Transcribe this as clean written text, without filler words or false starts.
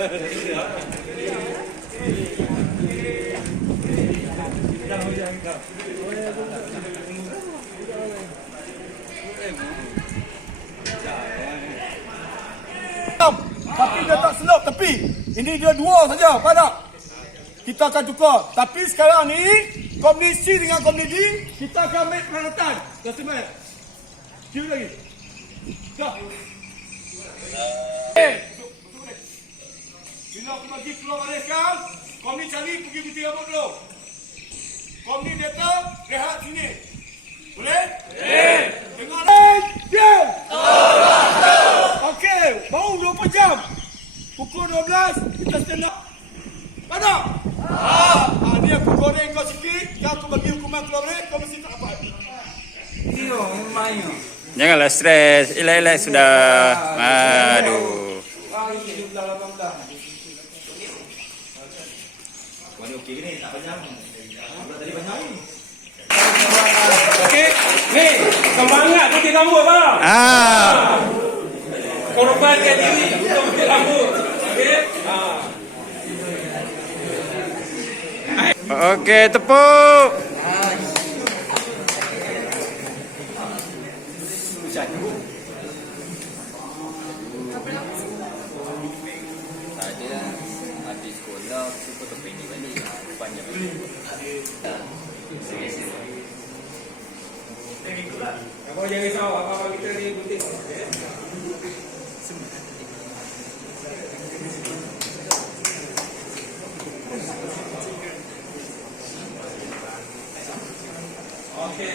Tapi dia tak selop tepi. Ini dia dua saja, padak. Kita akan tukar. Tapi sekarang ni, komunisi dengan komuniti, kita akan make peralatan. Dah sempat. Kira lagi. Dah. Bila aku bagi keluar balik sekarang, komuniti cari pergi putih rambut dulu. Komuniti data, rehat sini. Boleh? Boleh. Dengar. Diam. Okey, baru 20 jam. Pukul 12, kita stand up. Padak? Ni aku goreng kau sikit, yang aku bagi hukuman keluar balik, kau mesti tak dapat. Janganlah stres. Elak-elak sudah. Aduh. Okey, ni semangat putih rambut bang. Korbankan diri untuk putih rambut. Okey. Okey, tepuk. Habis sekolah, aku tak pergi balik. Panjang balik. Abang jangan risau, abang kita ni putih. Okey.